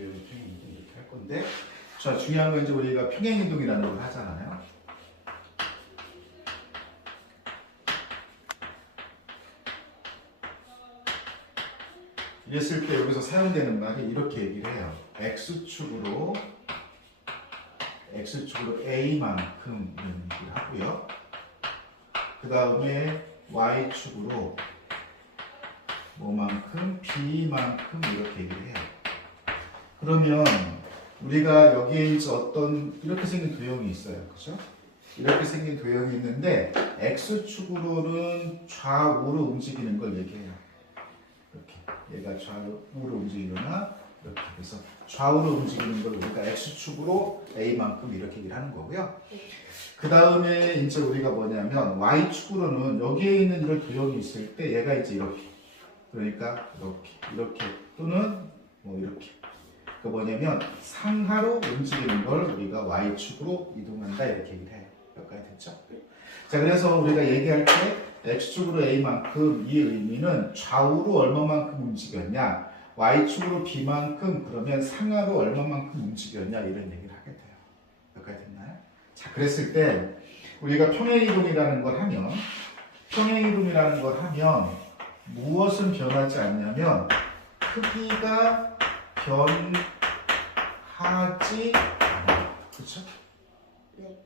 도형 평행이동 이렇게 할 건데, 자, 중요한 건 이제 우리가 평행이동이라는 걸 하잖아요. 이랬을 때 여기서 사용되는 말이 이렇게 얘기를 해요. X축으로 A만큼 이런 얘기를 하고요. 그 다음에 Y축으로 뭐만큼 B만큼 이렇게 얘기를 해요. 그러면 우리가 여기에 이제 어떤 이렇게 생긴 도형이 있어요. 그죠? 이렇게 생긴 도형이 있는데 X축으로는 좌우로 움직이는 걸 얘기해요. 이렇게 얘가 좌우로 움직이거나 이렇게 해서 좌우로 움직이는 걸 우리가 X축으로 A만큼 이렇게 얘기를 하는 거고요. 그 다음에 이제 우리가 뭐냐면 Y축으로는 여기에 있는 이런 도형이 있을 때 얘가 이제 이렇게, 그러니까 이렇게 또는 뭐 이렇게, 그 뭐냐면 상하로 움직이는 걸 우리가 Y축으로 이동한다 이렇게 얘기를 해요. 여기까지 됐죠? 자, 그래서 우리가 얘기할 때 X축으로 A만큼 이 의미는 좌우로 얼마만큼 움직였냐, Y축으로 B만큼, 그러면 상하로 얼마만큼 움직였냐 이런 얘기를 하게 돼요. 여기까지 됐나요? 자, 그랬을 때 우리가 평행이동이라는 걸 하면 무엇은 변하지 않냐면 크기가 변하지 않아요. 그렇죠?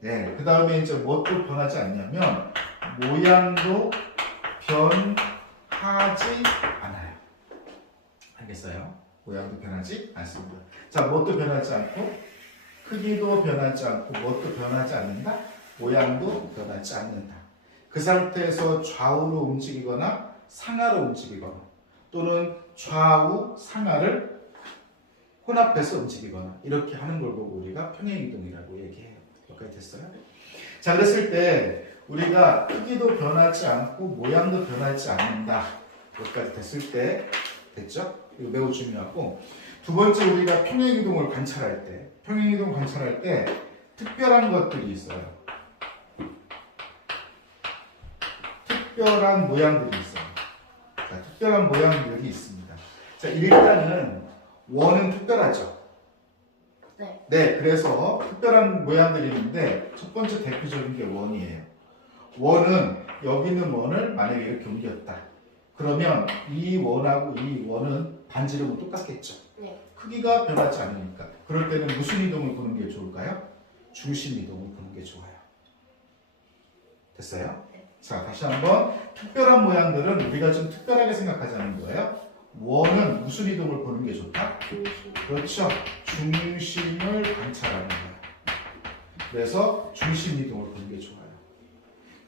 네. 그 다음에 이제 무엇도 변하지 않냐면 모양도 변하지 않아요. 알겠어요? 모양도 변하지 않습니다. 자, 무엇도 변하지 않고 크기도 변하지 않고 무엇도 변하지 않는다? 모양도 변하지 않는다. 그 상태에서 좌우로 움직이거나 상하로 움직이거나 또는 좌우, 상하를 혼합해서 움직이거나 이렇게 하는 걸 보고 우리가 평행이동이라고 얘기해요. 여기까지 됐어요? 자, 그랬을 때 우리가 크기도 변하지 않고 모양도 변하지 않는다. 여기까지 됐을 때 됐죠? 이거 매우 중요하고, 두 번째 우리가 평행이동을 관찰할 때 특별한 것들이 있어요. 특별한 모양들이 있어요. 자, 특별한 모양들이 있습니다. 자, 일단은 원은 특별하죠. 네, 그래서 특별한 모양들이 있는데 첫 번째 대표적인 게 원이에요. 원은 여기 있는 원을 만약에 이렇게 옮겼다. 그러면 이 원하고 이 원은 반지름은 똑같겠죠. 네. 크기가 변하지 않으니까. 그럴 때는 무슨 이동을 보는 게 좋을까요? 중심 이동을 보는 게 좋아요. 됐어요? 네. 자, 다시 한번 특별한 모양들은 우리가 좀 특별하게 생각하자는 거예요. 원은 무슨 이동을 보는 게 좋다? 중심. 그렇죠. 중심을 관찰하는 거예요. 그래서 중심 이동을 보는 게 좋아요.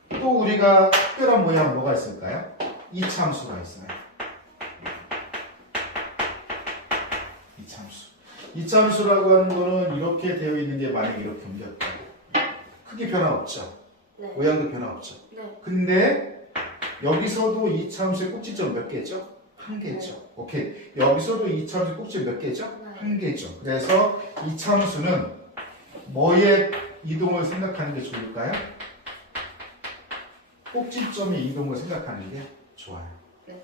또 우리가 특별한 모양 뭐가 있을까요? 이차함수가 있어요. 이차함수라고 하는 거는 이렇게 되어 있는 게 만약에 이렇게 옮겼다. 크기 변화 없죠. 네. 모양도 변화 없죠. 네. 근데 여기서도 이차함수의 꼭지점 몇 개죠? 한 개죠. 네. 오케이. 여기서도 이차함수의 꼭지점 몇 개죠? 네. 한 개죠. 그래서 이차함수는 뭐의 이동을 생각하는 게 좋을까요? 꼭지점의 이동을 생각하는 게 좋아요. 네.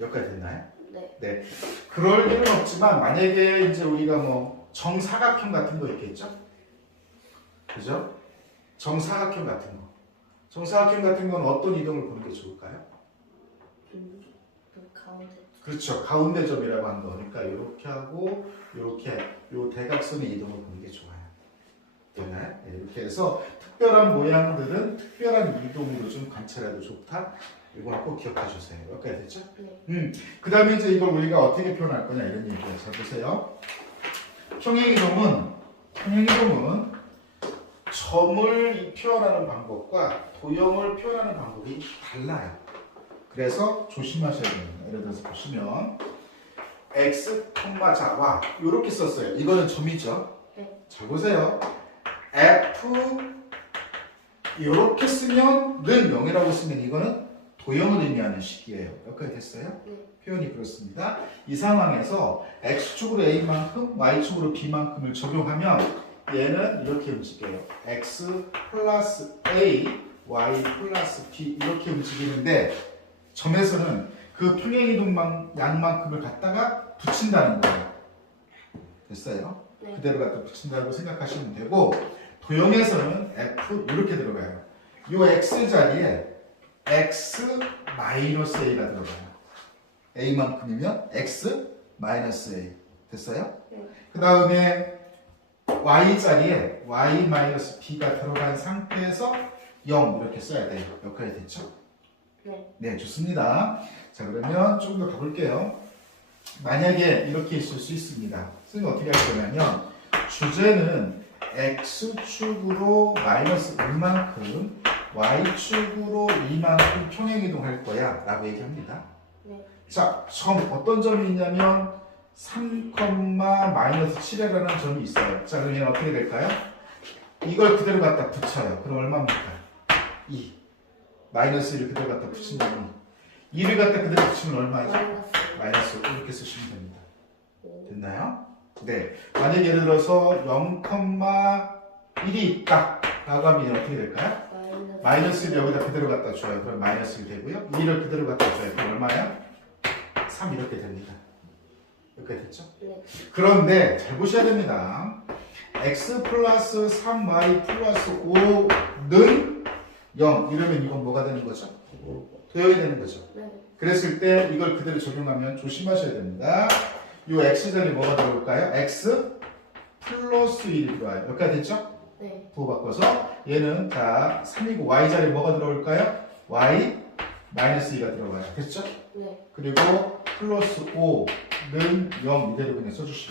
여기까지 됐나요? 네. 네. 그럴 일은 없지만 만약에 이제 우리가 뭐 정사각형 같은 거 있겠죠? 그죠? 정사각형 같은 거. 정사각형 같은 건 어떤 이동을 보는 게 좋을까요? 그 가운데. 그렇죠. 가운데 점이라고 하는 거니까 이렇게 하고 이렇게 요 대각선의 이동을 보는 게 좋아요. 되나요? 네, 이렇게 해서 특별한 모양들은 특별한 이동으로 좀 관찰해도 좋다. 이거 꼭 기억해 주세요. 여기까지 됐죠? 네. 그 다음에 이제 이걸 우리가 어떻게 표현할 거냐 이런 얘기예요. 잘 보세요. 평행이동은 점을 표현하는 방법과 도형을 표현하는 방법이 달라요. 그래서 조심하셔야 됩니다. 예를 들어서 보시면 x, 자와 이렇게 썼어요. 이거는 점이죠. 네. 잘 보세요. f 이렇게 쓰면 는 0이라고 쓰면 이거는 도형을 의미하는 식이에요. 여기까지 됐어요? 네. 표현이 그렇습니다. 이 상황에서 x축으로 a만큼 y축으로 b만큼을 적용하면 얘는 이렇게 움직여요. x 플러스 a, y 플러스 b 이렇게 움직이는데 점에서는 그 평행이동 양만큼을 갖다가 붙인다는 거예요. 됐어요? 네. 그대로 갖다 붙인다고 생각하시면 되고 도형에서는 F 이렇게 들어가요. 이 X 자리에 X 마이너스 A가 들어가요. A만큼이면 X 마이너스 A 됐어요? 네. 그 다음에 Y 자리에 Y 마이너스 B가 들어간 상태에서 0 이렇게 써야 돼요. 여기까지 됐죠? 네. 네, 좋습니다. 자, 그러면 조금 더 가볼게요. 만약에 이렇게 있을 수 있습니다. 선생님 어떻게 할 거냐면 주제는 X축으로 마이너스 1만큼 Y축으로 2만큼 평행이동할 거야 라고 얘기합니다. 네. 자, 어떤 점이 있냐면 3, 마이너스 7이라는 점이 있어요. 자, 그러면 어떻게 될까요? 이걸 그대로 갖다 붙여요. 그럼 얼마입니까? 2. 마이너스 1을 그대로 갖다 붙인다면 2를 갖다 그대로 붙이면 얼마죠? 마이너스. 마이너스 5 이렇게 쓰시면 됩니다. 오. 됐나요? 네. 만약 예를 들어서 0,1이 있다 라고 하면 어떻게 될까요? 마이너스 1 여기다 그대로 갖다 줘요. 그럼 마이너스 1 되고요. 2를 그대로 갖다 줘요. 그럼 얼마야? 3 이렇게 됩니다. 여기까지 됐죠? 네. 그런데 잘 보셔야 됩니다. x 플러스 3y 플러스 5는 0 이러면 이건 뭐가 되는 거죠? 도형이 되는 거죠. 네. 그랬을 때 이걸 그대로 적용하면 조심하셔야 됩니다. 이 x자리 뭐가 들어올까요? x 플러스 1이 들어와요. 여기까지 됐죠? 네. 부호 바꿔서 얘는 자 3이고 y자리 뭐가 들어올까요? y 마이너스 2가 들어가요. 됐죠? 네. 그리고 플러스 5는 0 이대로 그냥 써주시면